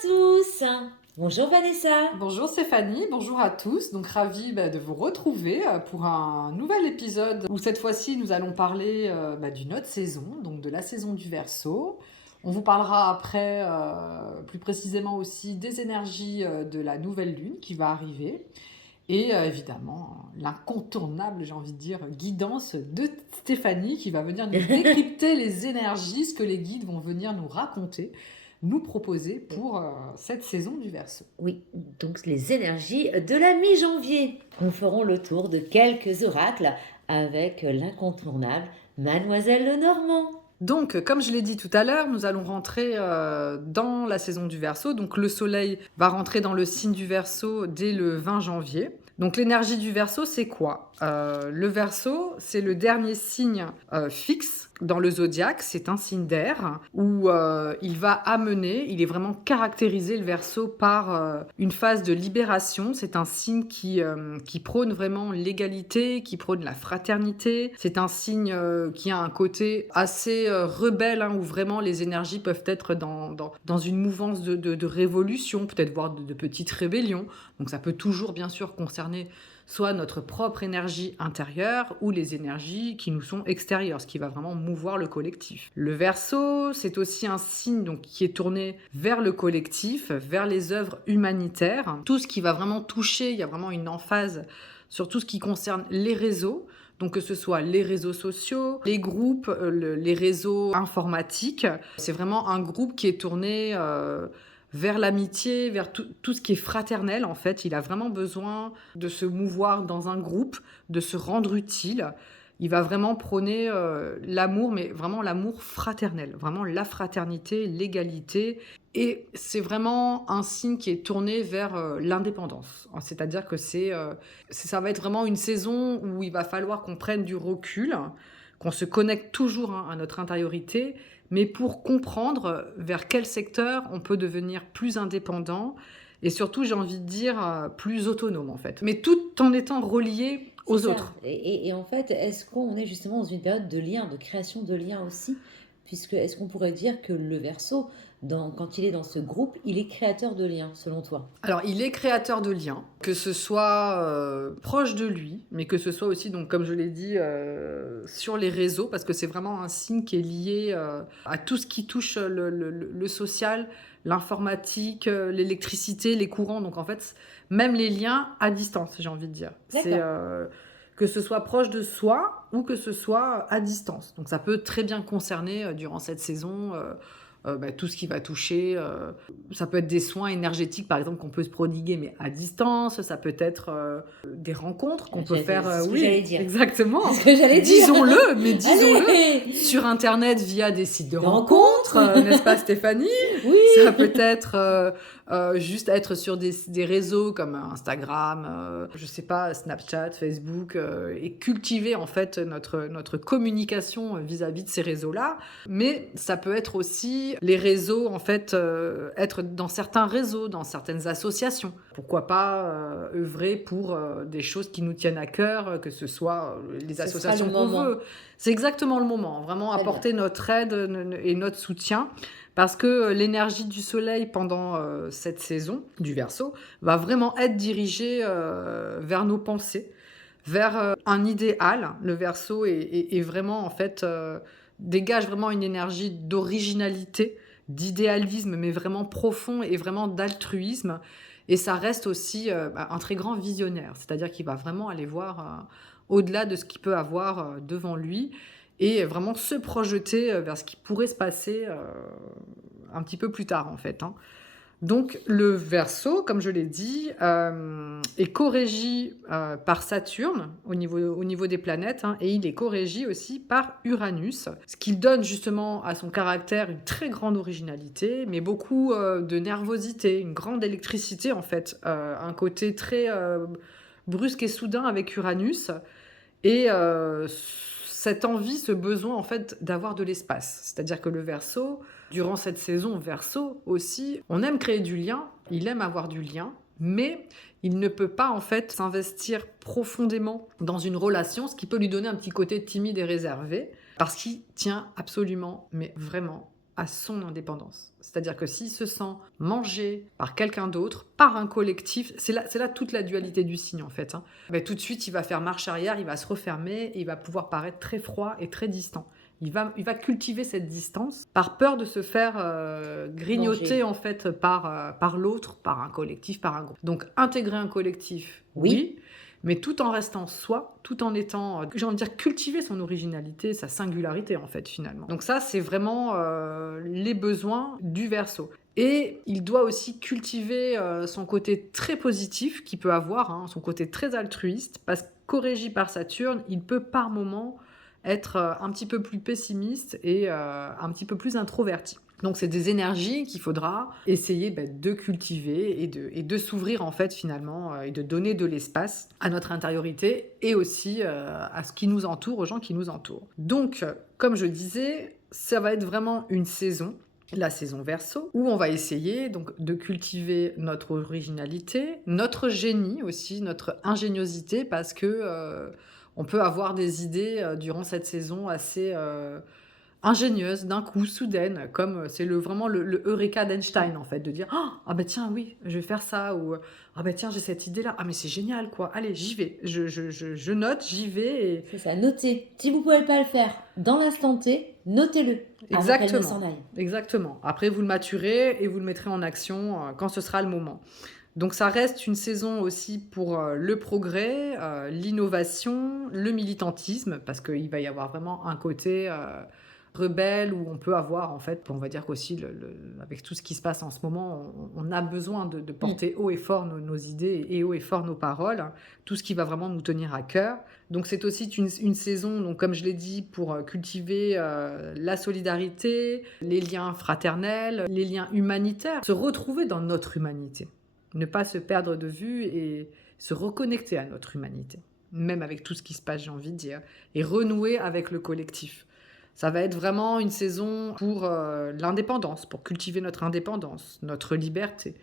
tous. Bonjour Vanessa. Bonjour Stéphanie, bonjour à tous. Donc ravie de vous retrouver pour un nouvel épisode où cette fois-ci nous allons parler d'une autre saison, donc de la saison du Verseau. On vous parlera après plus précisément aussi des énergies de la nouvelle lune qui va arriver. Et évidemment, l'incontournable, j'ai envie de dire, guidance de Stéphanie qui va venir nous décrypter les énergies, ce que les guides vont venir nous raconter, nous proposer pour cette saison du Verseau. Oui, donc les énergies de la mi-janvier. Nous ferons le tour de quelques oracles avec l'incontournable Mademoiselle Lenormand. Donc, comme je l'ai dit tout à l'heure, nous allons rentrer dans la saison du Verseau. Donc, le Soleil va rentrer dans le signe du Verseau dès le 20 janvier. Donc, l'énergie du Verseau, c'est quoi ? Le Verseau, c'est le dernier signe fixe dans le zodiaque. C'est un signe d'air où il va amener, il est vraiment caractérisé, le Verseau, par une phase de libération. C'est un signe qui prône vraiment l'égalité, qui prône la fraternité. C'est un signe qui a un côté assez rebelle, où vraiment les énergies peuvent être dans une mouvance de révolution, peut-être voire de petites rébellions. Donc ça peut toujours bien sûr concerner soit notre propre énergie intérieure ou les énergies qui nous sont extérieures, ce qui va vraiment mouvoir le collectif. Le Verseau, c'est aussi un signe donc, qui est tourné vers le collectif, vers les œuvres humanitaires. Tout ce qui va vraiment toucher, il y a vraiment une emphase sur tout ce qui concerne les réseaux. Donc que ce soit les réseaux sociaux, les groupes, les réseaux informatiques. C'est vraiment un groupe qui est tourné vers l'amitié, vers tout ce qui est fraternel. En fait, il a vraiment besoin de se mouvoir dans un groupe, de se rendre utile. Il va vraiment prôner l'amour, mais vraiment l'amour fraternel, vraiment la fraternité, l'égalité. Et c'est vraiment un signe qui est tourné vers l'indépendance. C'est-à-dire que ça va être vraiment une saison où il va falloir qu'on prenne du recul, qu'on se connecte toujours à notre intériorité, mais pour comprendre vers quel secteur on peut devenir plus indépendant et surtout, j'ai envie de dire, plus autonome en fait. Mais tout en étant relié aux autres. Et en fait, est-ce qu'on est justement dans une période de lien, de création de liens aussi ? Puisque est-ce qu'on pourrait dire que le Verseau, quand il est dans ce groupe, il est créateur de liens, selon toi ? Alors, il est créateur de liens, que ce soit proche de lui, mais que ce soit aussi, donc, comme je l'ai dit, sur les réseaux, parce que c'est vraiment un signe qui est lié à tout ce qui touche le social, l'informatique, l'électricité, les courants. Donc, en fait, même les liens à distance, j'ai envie de dire. D'accord. C'est que ce soit proche de soi ou que ce soit à distance. Donc, ça peut très bien concerner, durant cette saison... tout ce qui va toucher, ça peut être des soins énergétiques par exemple qu'on peut se prodiguer mais à distance, ça peut être des rencontres qu'on peut faire, C'est ce que oui, j'allais dire. exactement, C'est ce que j'allais dire. disons-le, mais disons-le, Allez. sur internet via des sites de rencontres. rencontres, n'est-ce pas Stéphanie ? Oui. Ça peut être juste être sur des réseaux comme Instagram, je sais pas, Snapchat, Facebook, et cultiver en fait notre communication vis-à-vis de ces réseaux-là. Mais ça peut être aussi les réseaux, en fait, être dans certains réseaux, dans certaines associations. Pourquoi pas œuvrer pour des choses qui nous tiennent à cœur, que ce soit les associations qu'on veut. C'est exactement le moment, vraiment Très apporter notre aide et notre soutien. Parce que l'énergie du soleil pendant cette saison du Verseau va vraiment être dirigée vers nos pensées, vers un idéal. Le Verseau est vraiment, en fait, dégage vraiment une énergie d'originalité, d'idéalisme, mais vraiment profond et vraiment d'altruisme. Et ça reste aussi un très grand visionnaire, c'est-à-dire qu'il va vraiment aller voir au-delà de ce qu'il peut avoir devant lui et vraiment se projeter vers ce qui pourrait se passer un petit peu plus tard en fait. Donc le Verseau, comme je l'ai dit, est co-régi par Saturne au niveau des planètes, et il est co-régi aussi par Uranus, ce qui donne justement à son caractère une très grande originalité, mais beaucoup de nervosité, une grande électricité en fait, un côté très brusque et soudain avec Uranus, et cette envie, ce besoin en fait d'avoir de l'espace. C'est-à-dire que le Verseau, durant cette saison Verseau aussi, on aime créer du lien, il aime avoir du lien, mais il ne peut pas en fait s'investir profondément dans une relation, ce qui peut lui donner un petit côté timide et réservé, parce qu'il tient absolument, mais vraiment à son indépendance. C'est-à-dire que s'il se sent mangé par quelqu'un d'autre, par un collectif, c'est là toute la dualité du signe en fait. Mais tout de suite, il va faire marche arrière, il va se refermer, et il va pouvoir paraître très froid et très distant. Il va cultiver cette distance par peur de se faire grignoter Manger. en fait par l'autre, par un collectif, par un groupe. Donc intégrer un collectif, Oui. oui, mais tout en restant soi, tout en étant, j'ai envie de dire, cultiver son originalité, sa singularité en fait finalement. Donc ça, c'est vraiment les besoins du Verseau. Et il doit aussi cultiver son côté très positif qu'il peut avoir, son côté très altruiste, parce qu'orrégi par Saturne, il peut par moments être un petit peu plus pessimiste et un petit peu plus introverti. Donc c'est des énergies qu'il faudra essayer de cultiver et de s'ouvrir en fait finalement et de donner de l'espace à notre intériorité et aussi à ce qui nous entoure, aux gens qui nous entourent. Donc comme je disais, ça va être vraiment une saison, la saison Verseau, où on va essayer donc de cultiver notre originalité, notre génie aussi, notre ingéniosité, parce que on peut avoir des idées durant cette saison assez ingénieuses, d'un coup, soudaines, comme c'est vraiment le Eureka d'Einstein, en fait, de dire ah ben tiens, oui, je vais faire ça, ou ah ben tiens, j'ai cette idée-là, ah mais c'est génial, quoi, allez, j'y vais, je note, j'y vais. Et... C'est ça, notez. Si vous ne pouvez pas le faire dans l'instant T, notez-le avant qu'elle ne s'en aille. Exactement. Après, vous le maturez et vous le mettrez en action quand ce sera le moment. Donc ça reste une saison aussi pour le progrès, l'innovation, le militantisme, parce qu'il va y avoir vraiment un côté rebelle où on peut avoir, en fait, on va dire qu'aussi, avec tout ce qui se passe en ce moment, on a besoin de porter haut et fort nos idées et haut et fort nos paroles, tout ce qui va vraiment nous tenir à cœur. Donc c'est aussi une saison, donc, comme je l'ai dit, pour cultiver la solidarité, les liens fraternels, les liens humanitaires, se retrouver dans notre humanité. Ne pas se perdre de vue et se reconnecter à notre humanité, même avec tout ce qui se passe, j'ai envie de dire, et renouer avec le collectif. Ça va être vraiment une saison pour l'indépendance, pour cultiver notre indépendance, notre liberté,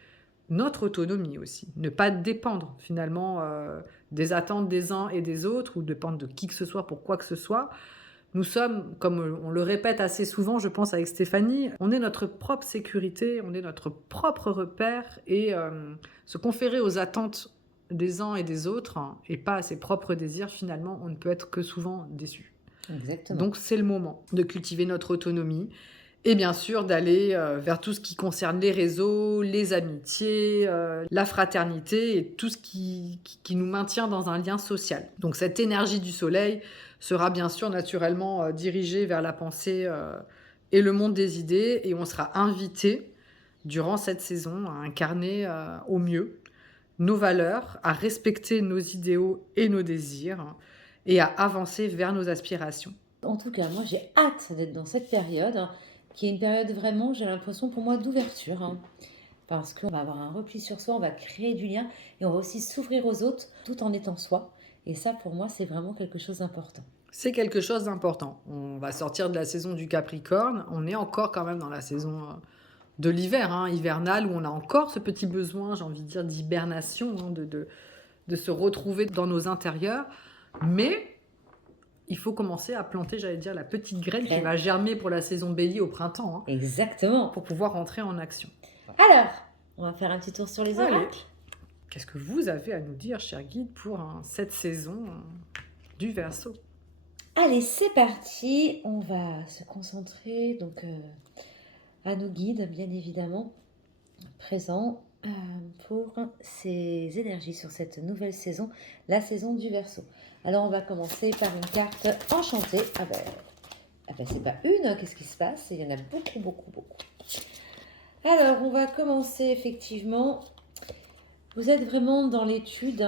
notre autonomie aussi. Ne pas dépendre finalement des attentes des uns et des autres, ou dépendre de qui que ce soit pour quoi que ce soit. Nous sommes, comme on le répète assez souvent, je pense avec Stéphanie, on est notre propre sécurité, on est notre propre repère, et se conférer aux attentes des uns et des autres, et pas à ses propres désirs, finalement, on ne peut être que souvent déçu. Exactement. Donc c'est le moment de cultiver notre autonomie, et bien sûr d'aller vers tout ce qui concerne les réseaux, les amitiés, la fraternité, et tout ce qui nous maintient dans un lien social. Donc cette énergie du soleil sera bien sûr naturellement dirigée vers la pensée et le monde des idées, et on sera invité durant cette saison à incarner au mieux nos valeurs, à respecter nos idéaux et nos désirs, et à avancer vers nos aspirations. En tout cas, moi j'ai hâte d'être dans cette période, qui est une période vraiment, j'ai l'impression pour moi, d'ouverture. Parce qu'on va avoir un repli sur soi, on va créer du lien, et on va aussi s'ouvrir aux autres tout en étant soi. Et ça, pour moi, c'est vraiment quelque chose d'important. C'est quelque chose d'important. On va sortir de la saison du Capricorne, on est encore quand même dans la saison de l'hiver, hivernale, où on a encore ce petit besoin, j'ai envie de dire, d'hibernation, de se retrouver dans nos intérieurs. Mais il faut commencer à planter, j'allais dire, la petite graine qui va germer pour la saison Bélier au printemps. Exactement. Pour pouvoir rentrer en action. Alors, on va faire un petit tour sur les oracles. Qu'est-ce que vous avez à nous dire, cher guide, pour cette saison du Verseau? Allez, c'est parti. On va se concentrer donc à nos guides, bien évidemment, présents pour ces énergies sur cette nouvelle saison, la saison du Verseau. Alors, on va commencer par une carte enchantée. Ah ben c'est pas une, qu'est-ce qui se passe? Il y en a beaucoup, beaucoup, beaucoup. Alors, on va commencer effectivement. Vous êtes vraiment dans l'étude.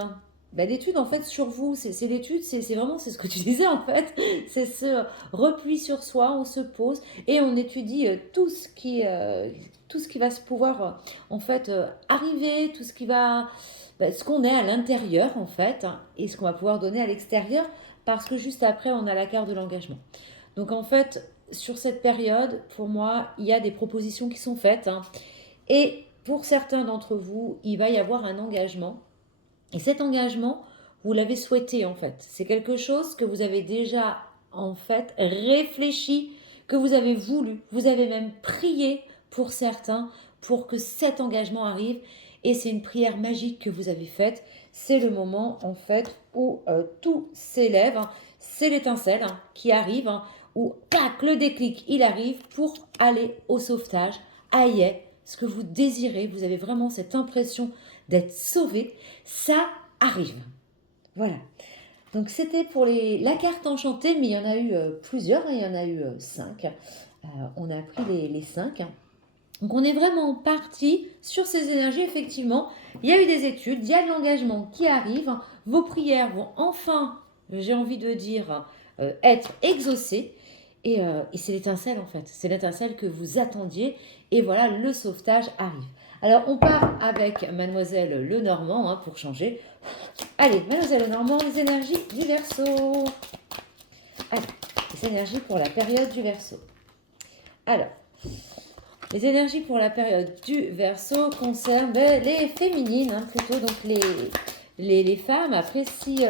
L'étude, en fait, sur vous, c'est l'étude, c'est vraiment, c'est ce que tu disais, en fait. C'est ce repli sur soi, on se pose et on étudie tout ce qui va se pouvoir, en fait, arriver, tout ce qui va... ce qu'on est à l'intérieur, en fait, et ce qu'on va pouvoir donner à l'extérieur, parce que juste après, on a la carte de l'engagement. Donc, en fait, sur cette période, pour moi, il y a des propositions qui sont faites. Et pour certains d'entre vous, il va y avoir un engagement. Et cet engagement, vous l'avez souhaité, en fait. C'est quelque chose que vous avez déjà, en fait, réfléchi, que vous avez voulu, vous avez même prié pour certains pour que cet engagement arrive. Et c'est une prière magique que vous avez faite. C'est le moment en fait où tout s'élève, hein. C'est l'étincelle hein, qui arrive, hein, où tac, le déclic, il arrive pour aller au sauvetage. Aïe, ce que vous désirez, vous avez vraiment cette impression d'être sauvé, ça arrive. Voilà. Donc c'était pour la carte enchantée, mais il y en a eu plusieurs, hein, il y en a eu 5. On a pris les 5. Donc on est vraiment parti sur ces énergies, effectivement. Il y a eu des études, il y a de l'engagement qui arrive. Vos prières vont enfin, j'ai envie de dire, être exaucées. Et c'est l'étincelle en fait, c'est l'étincelle que vous attendiez. Et voilà, le sauvetage arrive. Alors on part avec Mademoiselle Lenormand hein, pour changer. Allez, Mademoiselle Lenormand, les énergies du Verseau. Allez, les énergies pour la période du Verseau. Alors, les énergies pour la période du Verseau concernent les féminines, hein, plutôt, donc les femmes. Après, si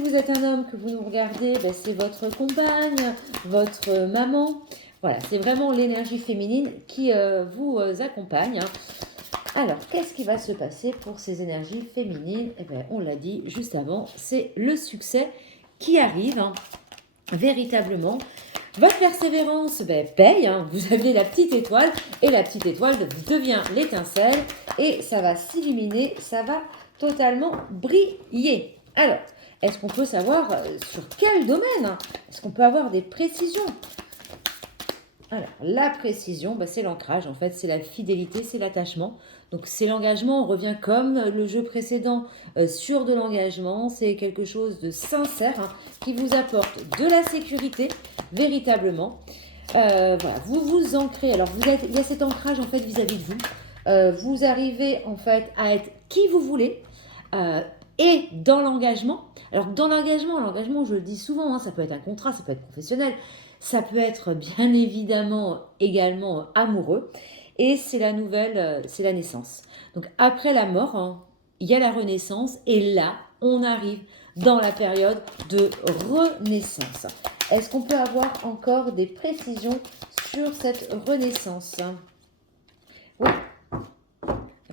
vous êtes un homme que vous nous regardez, c'est votre compagne, votre maman. Voilà, c'est vraiment l'énergie féminine qui vous accompagne. Hein. Alors, qu'est-ce qui va se passer pour ces énergies féminines? Eh bien, on l'a dit juste avant, c'est le succès qui arrive, hein, véritablement. Votre persévérance paye, hein, vous avez la petite étoile et la petite étoile devient l'étincelle et ça va s'illuminer, ça va totalement briller. Alors, est-ce qu'on peut savoir sur quel domaine hein? Est-ce qu'on peut avoir des précisions? Alors, la précision, c'est l'ancrage, en fait, c'est la fidélité, c'est l'attachement. Donc, c'est l'engagement, on revient comme le jeu précédent sur de l'engagement. C'est quelque chose de sincère hein, qui vous apporte de la sécurité, véritablement. Voilà, vous vous ancrez. Alors, il y a cet ancrage, en fait, vis-à-vis de vous. Vous arrivez, en fait, à être qui vous voulez. Et dans l'engagement, alors dans l'engagement, je le dis souvent, hein, ça peut être un contrat, ça peut être professionnel, ça peut être bien évidemment également amoureux. Et c'est la nouvelle, c'est la naissance. Donc après la mort, hein, il y a la renaissance. Et là, on arrive dans la période de renaissance. Est-ce qu'on peut avoir encore des précisions sur cette renaissance? Oui.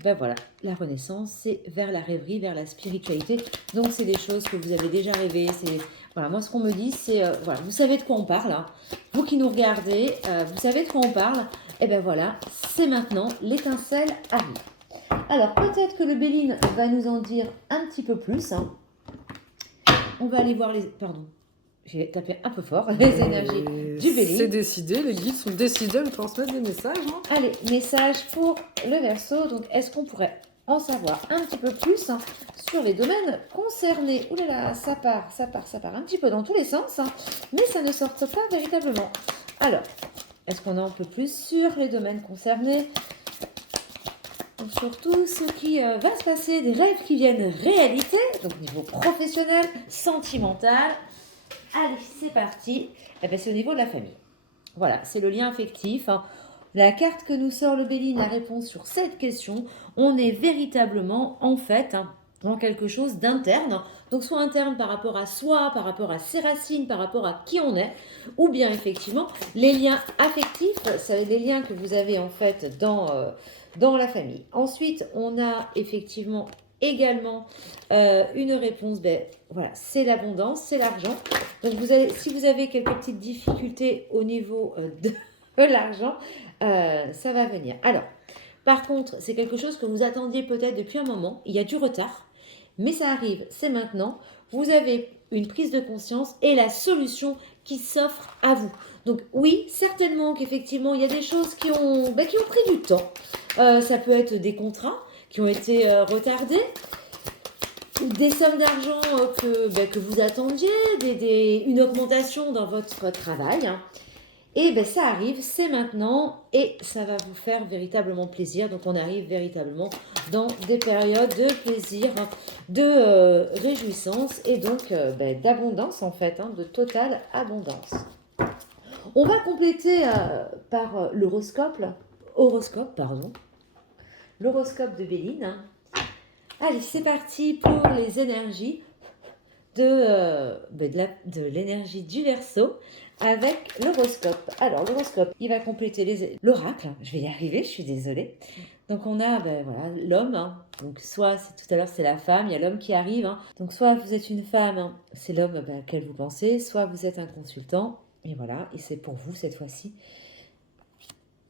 Ben voilà, la renaissance, c'est vers la rêverie, vers la spiritualité. Donc, c'est des choses que vous avez déjà rêvé. Voilà, moi, ce qu'on me dit, c'est, voilà, vous savez de quoi on parle. Hein. Vous qui nous regardez, vous savez de quoi on parle. Et ben voilà, c'est maintenant, l'étincelle arrive. Alors, peut-être que le Béline va nous en dire un petit peu plus. Hein. On va aller voir les... Pardon. J'ai tapé un peu fort, les énergies du Bélier. C'est décidé, les guides sont décidés de transmettre des messages. Hein. Allez, message pour le Verseau. Donc, est-ce qu'on pourrait en savoir un petit peu plus hein, sur les domaines concernés? Ouh là là, ça part un petit peu dans tous les sens, hein, mais ça ne sort pas véritablement. Alors, est-ce qu'on a un peu plus sur les domaines concernés? Donc, surtout ce qui va se passer, des rêves qui viennent réalité, donc niveau professionnel, sentimental. Allez, c'est parti. Eh bien, c'est au niveau de la famille. Voilà, c'est le lien affectif. Hein. La carte que nous sort le Béline, la réponse sur cette question, on est véritablement, en fait, hein, dans quelque chose d'interne. Donc, soit interne par rapport à soi, par rapport à ses racines, par rapport à qui on est, ou bien, effectivement, les liens affectifs, c'est les liens que vous avez, en fait, dans la famille. Ensuite, on a, effectivement, également une réponse, voilà, c'est l'abondance, c'est l'argent. Donc si vous avez quelques petites difficultés au niveau de l'argent, ça va venir. Alors, par contre, c'est quelque chose que vous attendiez peut-être depuis un moment, il y a du retard, mais ça arrive, c'est maintenant. Vous avez une prise de conscience et la solution qui s'offre à vous. Donc oui, certainement qu'effectivement, il y a des choses qui ont pris du temps. Ça peut être des contrats qui ont été retardés, des sommes d'argent que vous attendiez, une augmentation dans votre travail. Hein. Et ça arrive, c'est maintenant et ça va vous faire véritablement plaisir. Donc on arrive véritablement dans des périodes de plaisir, de réjouissance et donc d'abondance en fait, hein, de totale abondance. On va compléter par l'horoscope de Béline. Hein. Allez, c'est parti pour les énergies de l'énergie du Verseau avec l'horoscope. Alors, l'horoscope, il va compléter l'oracle. Je vais y arriver, je suis désolée. Donc, on a voilà, l'homme. Hein. Donc, soit, tout à l'heure, c'est la femme, il y a l'homme qui arrive. Hein. Donc, soit vous êtes une femme, hein, c'est l'homme auquel vous pensez, soit vous êtes un consultant. Et voilà, et c'est pour vous cette fois-ci.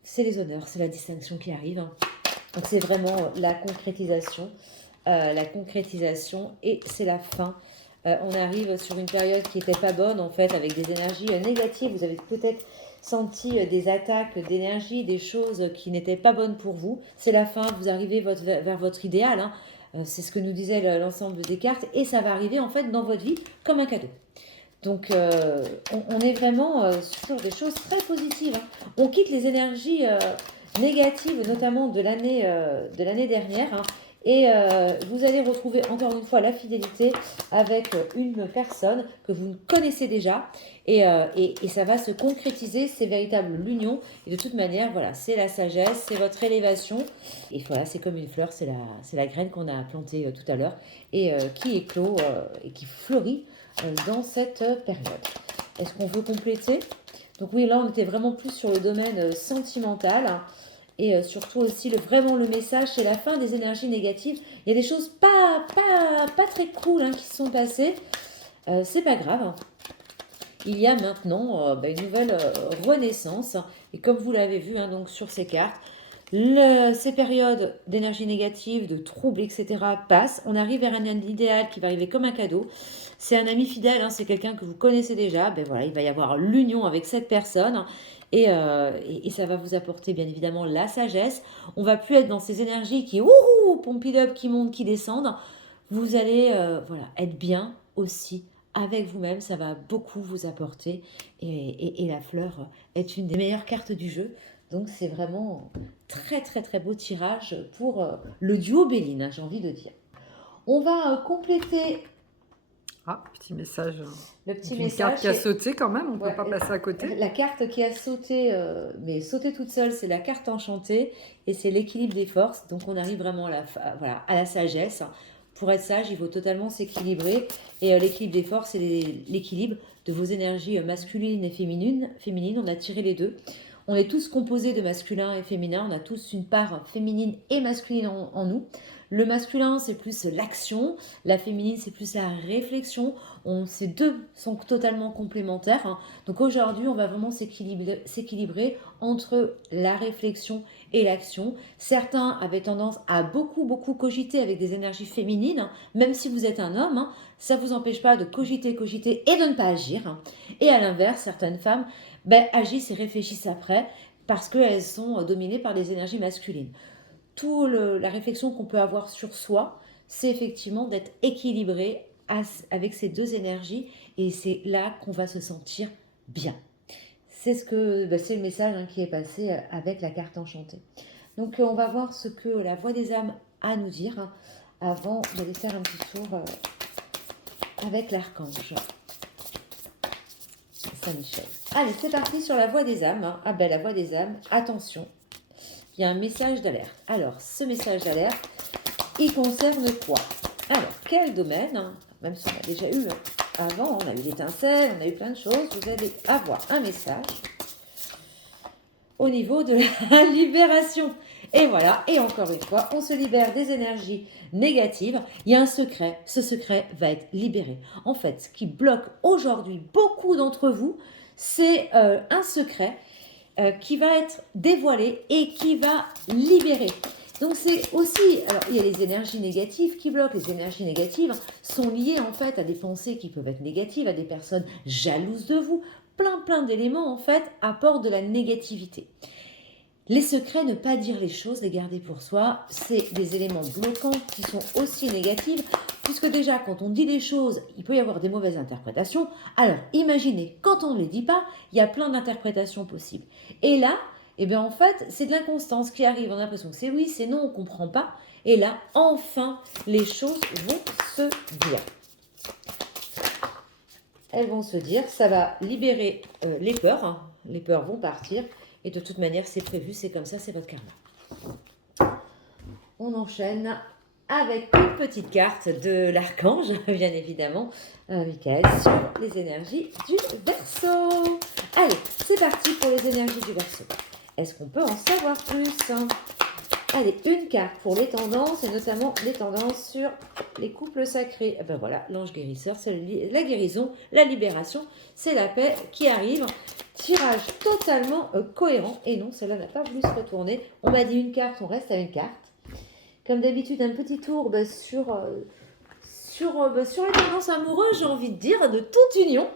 C'est les honneurs, c'est la distinction qui arrive. Hein. Donc, c'est vraiment la concrétisation. Et c'est la fin. On arrive sur une période qui n'était pas bonne en fait, avec des énergies négatives. Vous avez peut-être senti des attaques d'énergie, des choses qui n'étaient pas bonnes pour vous. C'est la fin, vous arrivez vers votre idéal. Hein. C'est ce que nous disait l'ensemble des cartes. Et ça va arriver en fait dans votre vie comme un cadeau. Donc on est vraiment sur des choses très positives. Hein. On quitte les énergies négatives, notamment de l'année dernière. Hein. Et vous allez retrouver encore une fois la fidélité avec une personne que vous connaissez déjà. Et ça va se concrétiser, c'est véritable l'union. Et de toute manière, voilà, c'est la sagesse, c'est votre élévation. Et voilà, c'est comme une fleur, c'est la graine qu'on a plantée tout à l'heure. Et qui éclot et qui fleurit dans cette période. Est-ce qu'on veut compléter? Donc oui, là, on était vraiment plus sur le domaine sentimental. Hein. Et surtout aussi, vraiment le message, c'est la fin des énergies négatives. Il y a des choses pas très cool hein, qui se sont passées. C'est pas grave. Hein. Il y a maintenant une nouvelle renaissance. Et comme vous l'avez vu hein, donc sur ces cartes, ces périodes d'énergie négative, de troubles, etc. passent. On arrive vers un idéal qui va arriver comme un cadeau. C'est un ami fidèle, hein, c'est quelqu'un que vous connaissez déjà. Ben voilà, il va y avoir l'union avec cette personne. Et ça va vous apporter bien évidemment la sagesse. On va plus être dans ces énergies qui pump it up, qui montent, qui descendent. Vous allez voilà, être bien aussi avec vous-même. Ça va beaucoup vous apporter. Et la fleur est une des meilleures cartes du jeu. Donc c'est vraiment très très très beau tirage pour le duo Béline, hein, j'ai envie de dire. On va compléter Ah, petit message. le petit Une message. carte qui a sauté quand même, on ne peut pas passer à côté. La carte qui a sauté, mais sauté toute seule, c'est la carte enchantée et c'est l'équilibre des forces. Donc on arrive vraiment à la sagesse. Pour être sage, il faut totalement s'équilibrer. Et l'équilibre des forces, c'est l'équilibre de vos énergies masculines et féminines. On a tiré les deux. On est tous composés de masculin et féminin. On a tous une part féminine et masculine en nous. Le masculin, c'est plus l'action. La féminine, c'est plus la réflexion. Ces deux sont totalement complémentaires. Hein. Donc aujourd'hui, on va vraiment s'équilibrer entre la réflexion et l'action. Certains avaient tendance à beaucoup cogiter avec des énergies féminines. Hein. Même si vous êtes un homme, hein, ça ne vous empêche pas de cogiter et de ne pas agir. Hein. Et à l'inverse, certaines femmes agissent et réfléchissent après parce qu'elles sont dominées par des énergies masculines. La réflexion qu'on peut avoir sur soi, c'est effectivement d'être équilibré avec ces deux énergies et c'est là qu'on va se sentir bien. C'est c'est le message hein, qui est passé avec la carte enchantée. Donc on va voir ce que la voix des âmes a à nous dire hein, avant d'aller faire un petit tour avec l'archange Saint-Michel. Allez, c'est parti sur la voix des âmes. Hein. Ah ben la voix des âmes, attention. Il y a un message d'alerte. Alors, ce message d'alerte, il concerne quoi? Alors, quel domaine hein, même si on a déjà eu avant, on a eu l'étincelle, on a eu plein de choses, vous allez avoir un message au niveau de la libération. Et voilà, et encore une fois, on se libère des énergies négatives. Il y a un secret, ce secret va être libéré. En fait, ce qui bloque aujourd'hui beaucoup d'entre vous, c'est un secret qui va être dévoilé et qui va libérer. Donc c'est aussi, alors il y a les énergies négatives qui bloquent. Les énergies négatives sont liées en fait à des pensées qui peuvent être négatives, à des personnes jalouses de vous. Plein d'éléments en fait apportent de la négativité. Les secrets, ne pas dire les choses, les garder pour soi, c'est des éléments bloquants qui sont aussi négatifs, puisque déjà quand on dit les choses, il peut y avoir des mauvaises interprétations. Alors imaginez, quand on ne les dit pas, il y a plein d'interprétations possibles. Et là, eh bien en fait, c'est de l'inconstance qui arrive, on a l'impression que c'est oui, c'est non, on ne comprend pas. Et là, enfin, les choses vont se dire. Elles vont se dire, ça va libérer les peurs, hein. Les peurs vont partir. Et de toute manière, c'est prévu, c'est comme ça, c'est votre karma. On enchaîne avec une petite carte de l'archange, bien évidemment, Michael, sur les énergies du Verseau. Allez, c'est parti pour les énergies du Verseau. Est-ce qu'on peut en savoir plus? Allez, une carte pour les tendances, et notamment les tendances sur les couples sacrés. Et ben voilà, l'ange guérisseur, c'est la guérison, la libération, c'est la paix qui arrive. Tirage totalement cohérent. Et non, celle-là n'a pas voulu se retourner. On m'a dit une carte, on reste à une carte. Comme d'habitude, un petit tour sur les tendances amoureuses, j'ai envie de dire, de toute union.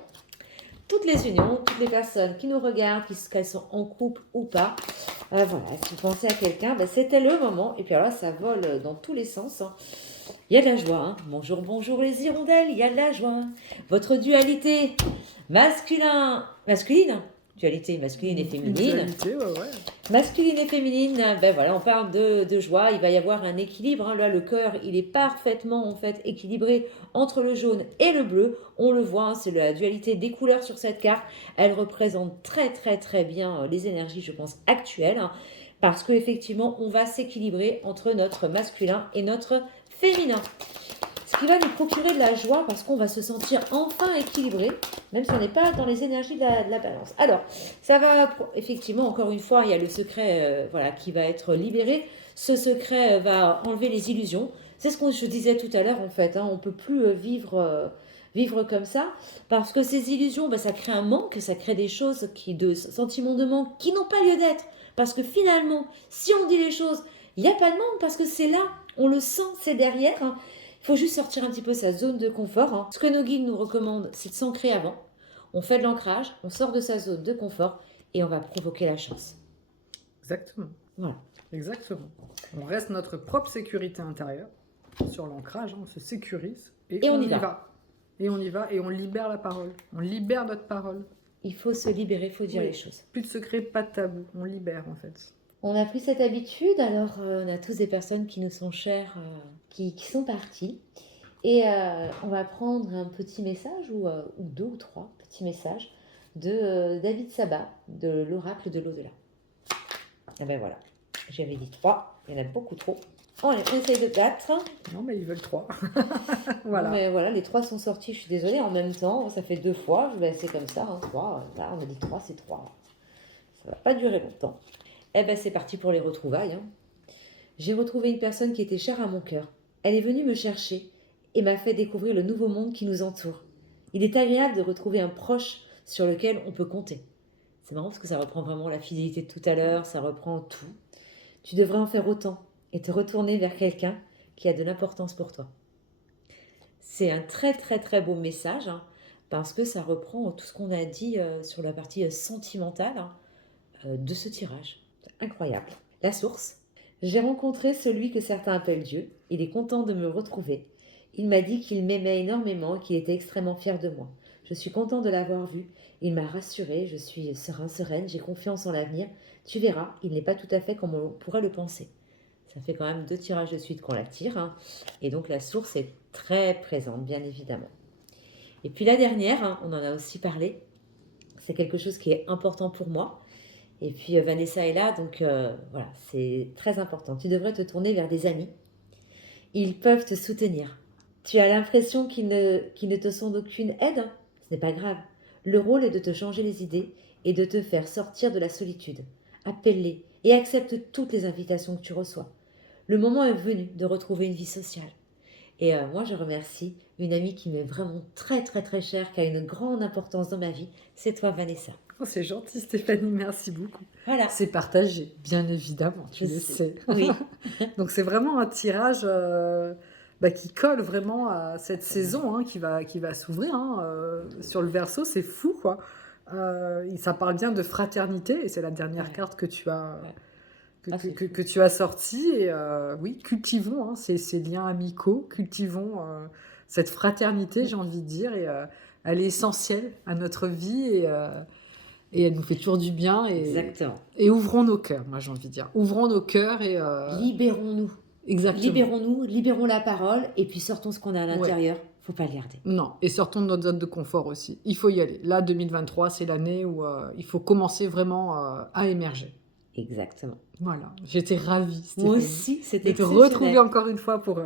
Toutes les unions, toutes les personnes qui nous regardent, qu'elles sont en couple ou pas. Voilà, si vous pensez à quelqu'un, c'était le moment. Et puis alors là, ça vole dans tous les sens. Il y a de la joie. Hein. Bonjour, bonjour les hirondelles, il y a de la joie. Votre dualité masculine, dualité masculine et féminine. Dualité, ouais. Masculine et féminine, voilà, on parle de joie, il va y avoir un équilibre. Hein. Là, le cœur, il est parfaitement en fait équilibré entre le jaune et le bleu. On le voit, hein, c'est la dualité des couleurs sur cette carte. Elle représente très très très bien les énergies, je pense, actuelles. Hein, parce qu'effectivement, on va s'équilibrer entre notre masculin et notre féminin. Ce qui va nous procurer de la joie parce qu'on va se sentir enfin équilibré, même si on n'est pas dans les énergies de la balance. Alors, ça va, effectivement, encore une fois, il y a le secret qui va être libéré. Ce secret va enlever les illusions. C'est ce que je disais tout à l'heure, en fait. Hein, on ne peut plus vivre comme ça parce que ces illusions, ça crée un manque, ça crée des choses, de sentiments de manque qui n'ont pas lieu d'être. Parce que finalement, si on dit les choses, il n'y a pas de manque parce que c'est là, on le sent, c'est derrière. Hein. Il faut juste sortir un petit peu sa zone de confort. Hein. Ce que nos guides nous recommandent, c'est de s'ancrer avant. On fait de l'ancrage, on sort de sa zone de confort et on va provoquer la chance. Exactement. Voilà. Exactement. On reste notre propre sécurité intérieure sur l'ancrage, hein, on se sécurise et on y va. Et on y va et on libère la parole. On libère notre parole. Il faut se libérer, il faut dire les choses. Plus de secret, pas de tabou. On libère en fait. On n'a plus cette habitude, alors on a tous des personnes qui nous sont chères, qui sont parties. Et on va prendre un petit message, ou 2 ou 3 petits messages, de David Sabat, de l'oracle de l'au-delà. Et ben voilà, j'avais dit 3, il y en a beaucoup trop. On essaye de 4. Non, mais ils veulent 3. Voilà. Mais voilà, les 3 sont sortis, je suis désolée, en même temps, ça fait 2 fois, je vais laisser comme ça, 3, là on a dit 3, c'est 3. Ça va pas durer longtemps. Eh ben c'est parti pour les retrouvailles. Hein. J'ai retrouvé une personne qui était chère à mon cœur. Elle est venue me chercher et m'a fait découvrir le nouveau monde qui nous entoure. Il est agréable de retrouver un proche sur lequel on peut compter. C'est marrant parce que ça reprend vraiment la fidélité de tout à l'heure, ça reprend tout. Tu devrais en faire autant et te retourner vers quelqu'un qui a de l'importance pour toi. C'est un très très très beau message hein, parce que ça reprend tout ce qu'on a dit sur la partie sentimentale de ce tirage. Incroyable. La source. J'ai rencontré celui que certains appellent Dieu. Il est content de me retrouver. Il m'a dit qu'il m'aimait énormément et qu'il était extrêmement fier de moi. Je suis content de l'avoir vu. Il m'a rassurée. Je suis sereine. J'ai confiance en l'avenir. Tu verras, il n'est pas tout à fait comme on pourrait le penser. Ça fait quand même 2 tirages de suite qu'on la tire. Hein. Et donc la source est très présente, bien évidemment. Et puis la dernière, hein, on en a aussi parlé. C'est quelque chose qui est important pour moi. Et puis Vanessa est là, donc voilà, c'est très important. Tu devrais te tourner vers des amis. Ils peuvent te soutenir. Tu as l'impression qu'ils ne te sont d'aucune aide? Ce n'est pas grave. Le rôle est de te changer les idées et de te faire sortir de la solitude. Appelle-les et accepte toutes les invitations que tu reçois. Le moment est venu de retrouver une vie sociale. Et moi, je remercie une amie qui m'est vraiment très très très chère, qui a une grande importance dans ma vie. C'est toi, Vanessa. Oh, c'est gentil, Stéphanie, merci beaucoup. Voilà. C'est partagé, bien évidemment, tu le sais. Oui. Donc c'est vraiment un tirage qui colle vraiment à cette saison hein, qui va s'ouvrir hein, sur le Verseau, c'est fou quoi. Ça parle bien de fraternité et c'est la dernière carte que tu as que tu as sortie. Et oui, cultivons hein, ces liens amicaux, cultivons cette fraternité, j'ai envie de dire, et elle est essentielle à notre vie et elle nous fait toujours du bien. Exactement. Et ouvrons nos cœurs, moi j'ai envie de dire. Ouvrons nos cœurs et... Libérons-nous. Exactement. Libérons-nous, libérons la parole et puis sortons ce qu'on a à l'intérieur. Ouais. Faut pas le garder. Non, et sortons de notre zone de confort aussi. Il faut y aller. Là, 2023, c'est l'année où il faut commencer vraiment à émerger. Exactement. Voilà, j'étais ravie, Moi Stéphanie, aussi, de c'était te retrouver exceptionnel. encore une fois pour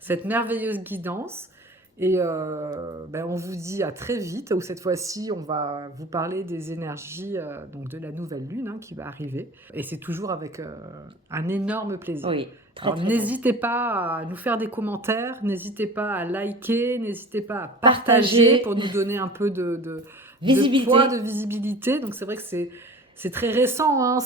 cette merveilleuse guidance. Et on vous dit à très vite, où cette fois-ci, on va vous parler des énergies donc de la nouvelle lune hein, qui va arriver. Et c'est toujours avec un énorme plaisir. Oui, très Alors très bien. n'hésitez pas à nous faire des commentaires, n'hésitez pas à liker, n'hésitez pas à Partager. partager pour nous donner un peu de Visibilité. poids, de visibilité. Donc c'est vrai que c'est très récent, hein.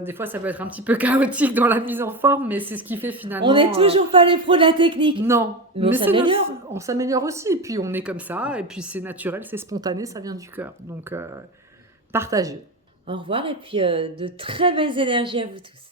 Des fois ça peut être un petit peu chaotique dans la mise en forme, mais c'est ce qui fait finalement... On n'est toujours pas les pros de la technique. Non, Mais on s'améliore. on s'améliore aussi, et puis on est comme ça, et puis c'est naturel, c'est spontané, ça vient du cœur. Donc partagez. Au revoir et puis de très belles énergies à vous tous.